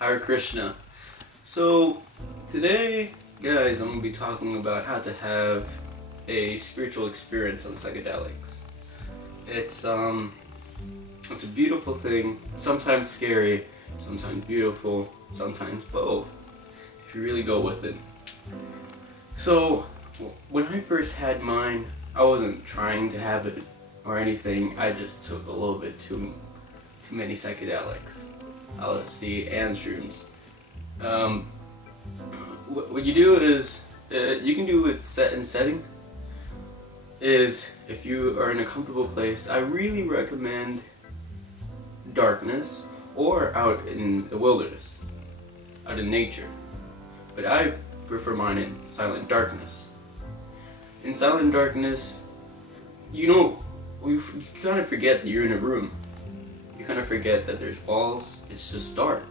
Hare Krishna. So today, guys, I'm going to be talking about how to have a spiritual experience on psychedelics. It's a beautiful thing, sometimes scary, sometimes beautiful, sometimes both, if you really go with it. So when I first had mine, I wasn't trying to have it or anything. I just took a little bit too many psychedelics, LSD and shrooms. What you do is, you can do with set and setting, is if you are in a comfortable place, I really recommend darkness or out in the wilderness, out in nature. But I prefer mine in silent darkness. In silent darkness, you kind of forget that you're in a room. You kind of forget that there's walls, it's just dark.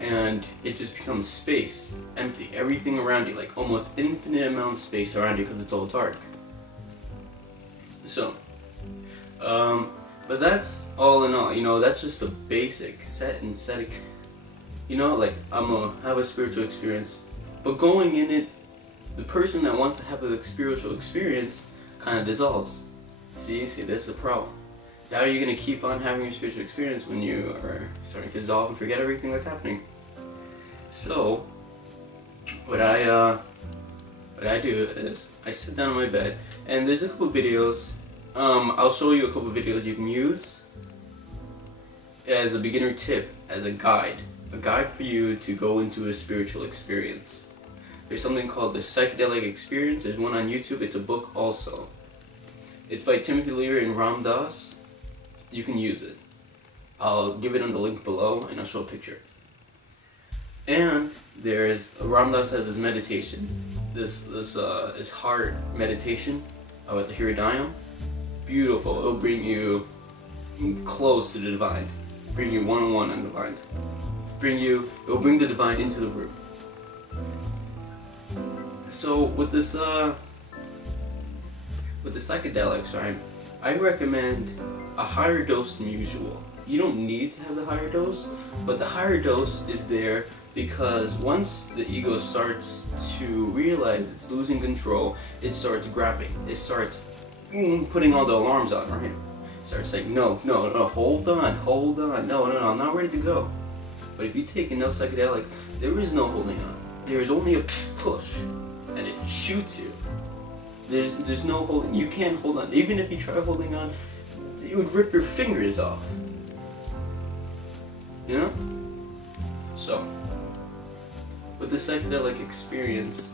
And it just becomes space, empty, everything around you, like almost infinite amount of space around you because it's all dark. So, but that's all in all, that's just the basic set and setting. Like I'm gonna have a spiritual experience, but going in it, the person that wants to have a spiritual experience kind of dissolves. See, that's the problem. How are you going to keep on having your spiritual experience when you are starting to dissolve and forget everything that's happening? So, what I do is I sit down on my bed, and there's a couple videos. I'll show you a couple videos you can use as a beginner tip, as a guide for you to go into a spiritual experience. There's something called the psychedelic experience. There's one on YouTube. It's a book also. It's by Timothy Leary and Ram Dass. You can use it. I'll give it on the link below, and I'll show a picture. And there's Ram Dass has his meditation. This heart meditation about the Hridayam. Beautiful. It'll bring you close to the divine. Bring you one-on-one on the divine. It'll bring the divine into the room. So with this with the psychedelics, right, I recommend a higher dose than usual. You don't need to have the higher dose, but the higher dose is there because once the ego starts to realize it's losing control, it starts grabbing. It starts putting all the alarms on, right? It starts saying, no, hold on, no, I'm not ready to go. But if you take enough psychedelic, there is no holding on. There is only a push, and it shoots you. There's no holding. You can't hold on. Even if you try holding on, it would rip your fingers off. So, with the psychedelic experience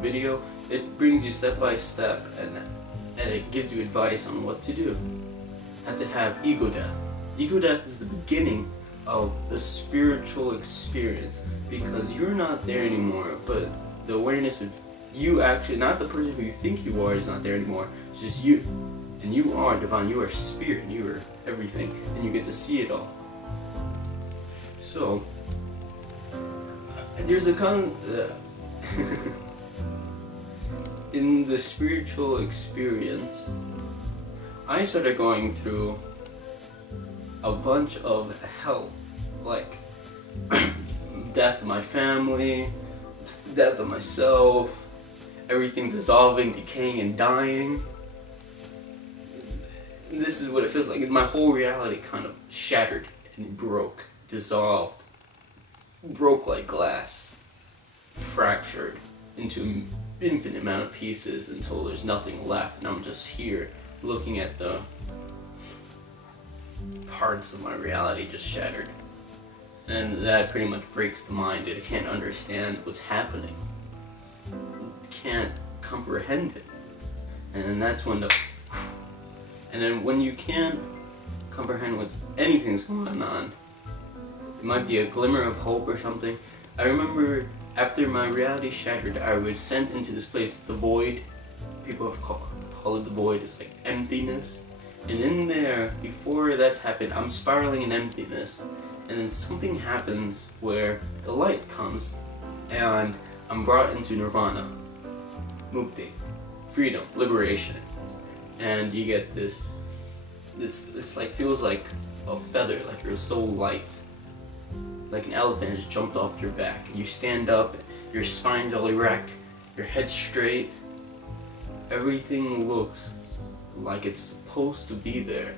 video, it brings you step by step, and it gives you advice on what to do. How to have ego death. Ego death is the beginning of the spiritual experience, because you're not there anymore, but the awareness of you actually, not the person who you think you are, is not there anymore. It's just you. And you are divine, you are spirit, you are everything, and you get to see it all. So, there's a in the spiritual experience, I started going through a bunch of hell, like death of my family, death of myself, everything dissolving, decaying, and dying. This is what it feels like. My whole reality kind of shattered and broke, dissolved, broke like glass, fractured into an infinite amount of pieces until there's nothing left, and I'm just here looking at the parts of my reality just shattered. And that pretty much breaks the mind. It can't understand what's happening. It can't comprehend it. And then that's when and then when you can't comprehend what anything's going on, it might be a glimmer of hope or something. I remember after my reality shattered, I was sent into this place, the void. People have called it the void. It's like emptiness. And in there, before that's happened, I'm spiraling in emptiness. And then something happens where the light comes, and I'm brought into nirvana, mukti, freedom, liberation. And you get this, it's like, feels like a feather, like you're so light. like an elephant has jumped off your back. You stand up, your spine's all erect, your head's straight. Everything looks like it's supposed to be there.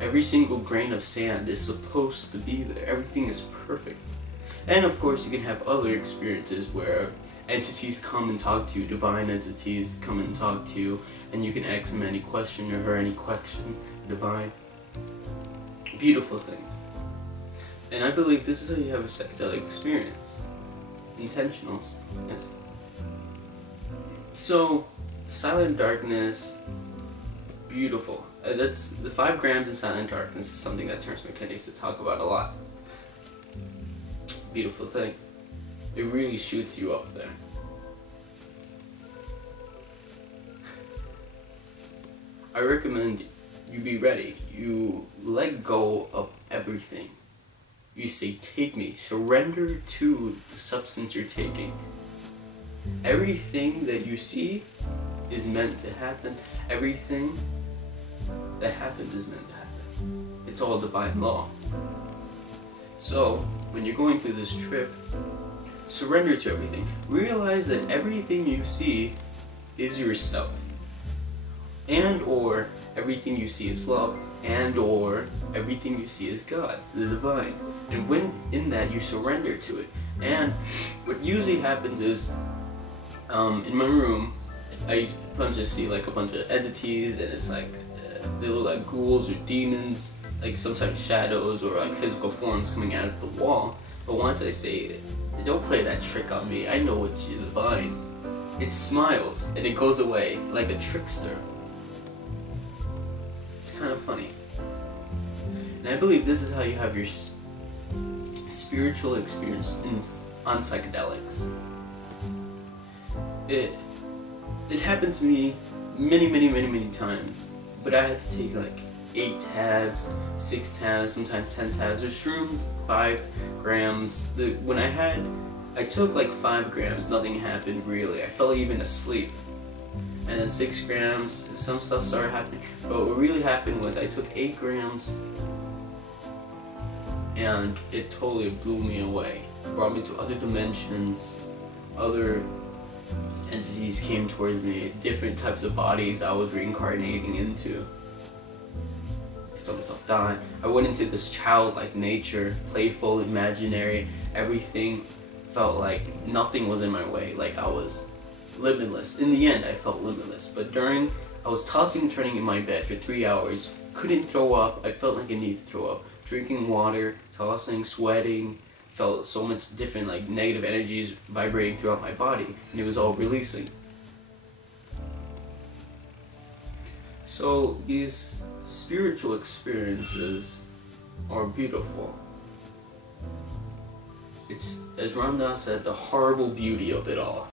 Every single grain of sand is supposed to be there. Everything is perfect. And of course you can have other experiences where entities come and talk to you, divine entities come and talk to you, and you can ask them any question or her any question, divine. Beautiful thing. And I believe this is how you have a psychedelic experience. Intentional, yes. So, silent darkness, beautiful. That's the 5 grams in silent darkness is something that Terence McKenna used to talk about a lot. Beautiful thing. It really shoots you up there. I recommend you be ready. You let go of everything. You say, take me. Surrender to the substance you're taking. Everything that you see is meant to happen. Everything that happens is meant to happen. It's all divine law. So, when you're going through this trip, surrender to everything. Realize that everything you see is yourself. And or everything you see is love. And or everything you see is God, the divine. And when in that you surrender to it. And what usually happens is, in my room, I see like a bunch of entities, and it's like they look like ghouls or demons, like sometimes shadows or like physical forms coming out of the wall. But once I say, don't play that trick on me, I know it's divine, it smiles and it goes away like a trickster. It's kind of funny. And I believe this is how you have your spiritual experience on psychedelics. It happened to me many times, but I had to take like 8 tabs, 6 tabs, sometimes 10 tabs. There's shrooms, 5 grams. When I took like 5 grams, nothing happened really. I fell even asleep. And then 6 grams, some stuff started happening. But what really happened was I took 8 grams and it totally blew me away. It brought me to other dimensions, other entities came towards me, different types of bodies I was reincarnating into. I saw myself die. I went into this childlike nature, playful, imaginary. Everything felt like nothing was in my way, like I was limitless. In the end, I felt limitless. But I was tossing and turning in my bed for 3 hours, couldn't throw up. I felt like I needed to throw up. Drinking water, tossing, sweating, felt so much different, like negative energies vibrating throughout my body, and it was all releasing. So these spiritual experiences are beautiful. It's, as Ram Dass said, the horrible beauty of it all.